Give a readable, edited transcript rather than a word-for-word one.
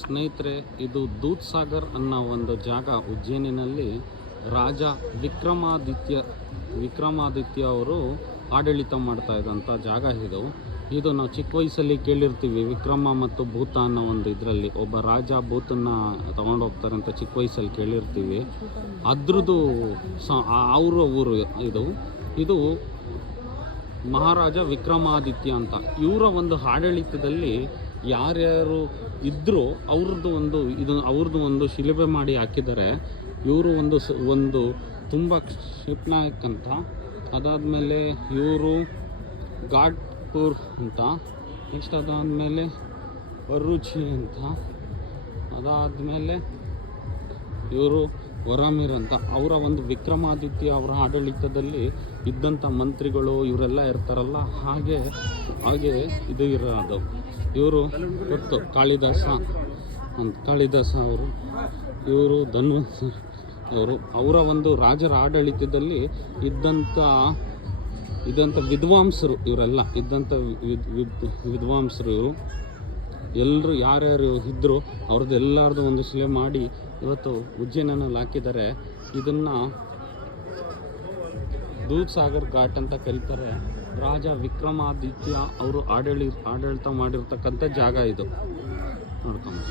ಸ್ನೇಹಿತರೆ, ಇದು ದೂದ್ ಸಾಗರ್ ಅನ್ನೋ ಒಂದು ಜಾಗ ಉಜ್ಜಯಿನಿನಲ್ಲಿ ರಾಜ ವಿಕ್ರಮಾದಿತ್ಯ ಅವರು ಆಡಳಿತ ಮಾಡ್ತಾ ಇದ್ದಂಥ ಜಾಗ ಇದು ನಾವು ಚಿಕ್ಕ ವಯಸ್ಸಲ್ಲಿ ಕೇಳಿರ್ತೀವಿ. ವಿಕ್ರಮ ಮತ್ತು ಭೂತ ಅನ್ನೋ ಒಂದು ಇದರಲ್ಲಿ ಒಬ್ಬ ರಾಜ ಭೂತನ್ನು ತಗೊಂಡು ಹೋಗ್ತಾರೆ ಅಂತ ಚಿಕ್ಕ ವಯಸ್ಸಲ್ಲಿ ಕೇಳಿರ್ತೀವಿ. ಅದ್ರದ್ದು ಅವರ ಊರು ಇದು ಮಹಾರಾಜ ವಿಕ್ರಮಾದಿತ್ಯ ಅಂತ. ಇವರ ಒಂದು ಆಡಳಿತದಲ್ಲಿ ಯಾರ್ಯಾರು ಇದ್ದರೂ ಅವ್ರದ್ದು ಒಂದು ಶಿಲುಬೆ ಮಾಡಿ ಹಾಕಿದ್ದಾರೆ. ಇವರು ಒಂದು ತುಂಬ ಶಿಪ್ನಾಯಕ್ ಅಂತ. ಅದಾದಮೇಲೆ ಇವರು ಘಾಟ್ಪುರ್ ಅಂತ. ನೆಕ್ಸ್ಟ್ ಅದಾದಮೇಲೆ ಅರುಚಿ ಅಂತ. ಅದಾದಮೇಲೆ ಇವರು ವರಾಮಿರ್ ಅಂತ. ಅವರ ಒಂದು ವಿಕ್ರಮಾದಿತ್ಯ ಅವರ ಆಡಳಿತದಲ್ಲಿ ಇದ್ದಂಥ ಮಂತ್ರಿಗಳು ಇವರೆಲ್ಲ ಇರ್ತಾರಲ್ಲ, ಹಾಗೆ ಇದು ಇರೋದು. ಇವರು ಗೊತ್ತು ಕಾಳಿದಾಸ ಇವರು ಧನ್ವಂತರಿ ಅವರ ಒಂದು ರಾಜರ ಆಡಳಿತದಲ್ಲಿ ಇದ್ದಂಥ ವಿದ್ವಾಂಸರು ಇವರೆಲ್ಲ ವಿದ್ವಾಂಸರು ಎಲ್ಲರೂ ಯಾರ್ಯಾರು ಇದ್ದರು ಅವ್ರದ್ದೆಲ್ಲರದು ಒಂದು ಶಿಲೆ ಮಾಡಿ ಇವತ್ತು ಉಜ್ಜಯಿನಲ್ಲಿ ಹಾಕಿದ್ದಾರೆ. ಇದನ್ನು ದೂದ್ ಸಾಗರ್ ಘಾಟ್ ಅಂತ ಕರೀತಾರೆ. ರಾಜ ವಿಕ್ರಮಾದಿತ್ಯ ಅವರು ಆಡಳಿತ ಮಾಡಿರ್ತಕ್ಕಂಥ ಜಾಗ ಇದು. ನೋಡ್ಕೊಂಡು